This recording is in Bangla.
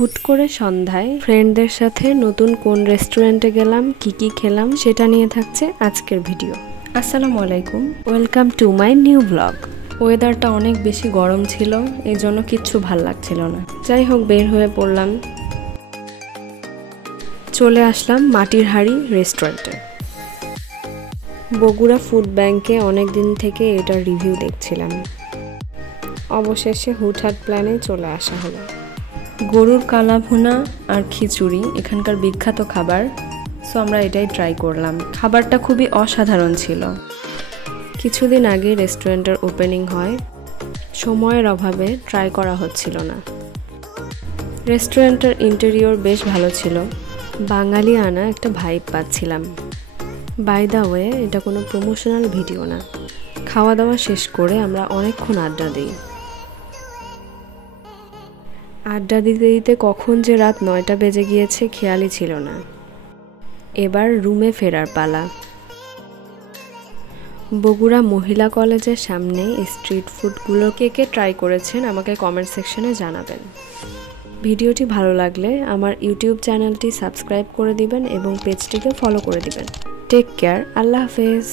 হুট করে সন্ধ্যায় ফ্রেন্ডদের সাথে নতুন কোন রেস্টুরেন্টে গেলাম, কি খেলাম সেটা নিয়ে থাকছে আজকের ভিডিও। আসসালামু আলাইকুম, welcome to my new blog. ওয়েদারটা অনেক বেশি গরম ছিল, এই জন্য কিচ্ছু ভাল লাগছিল না। যাই হোক, বের হয়ে পড়লাম। চলে আসলাম মাটির হাড়ি রেস্টুরেন্টে। বগুড়া ফুড ব্যাংকে অনেক দিন থেকে এটার রিভিউ দেখছিলাম। অবশেষে হুটহাট প্ল্যানে চলে আসা হলো। গরুর কালা ভুনা আর খিচুড়ি এখানকার বিখ্যাত খাবার, সো আমরা এটাই ট্রাই করলাম। খাবারটা খুবই অসাধারণ ছিল। কিছুদিন আগে রেস্টুরেন্টের ওপেনিং হয়, সময়ের অভাবে ট্রাই করা হচ্ছিল না। রেস্টুরেন্টের ইন্টেরিয়র বেশ ভালো ছিল, বাঙালি আনা একটা ভাইব পাচ্ছিলাম। বাই দ্য ওয়ে, এটা কোনো প্রমোশনাল ভিডিও না। খাওয়া দাওয়া শেষ করে আমরা অনেকক্ষণ আড্ডা দিই। আড্ডা দিতে দিতে কখন যে রাত 9টা বেজে গিয়েছে খেয়ালই ছিল না। এবার রুমে ফেরার পালা। বগুড়া মহিলা কলেজের সামনে স্ট্রিট ফুডগুলো কে ট্রাই করেছেন আমাকে কমেন্ট সেকশনে জানাবেন। ভিডিওটি ভালো লাগলে আমার ইউটিউব চ্যানেলটি সাবস্ক্রাইব করে দিবেন এবং পেজটিকে ফলো করে দিবেন। টেক কেয়ার, আল্লাহ হাফেজ।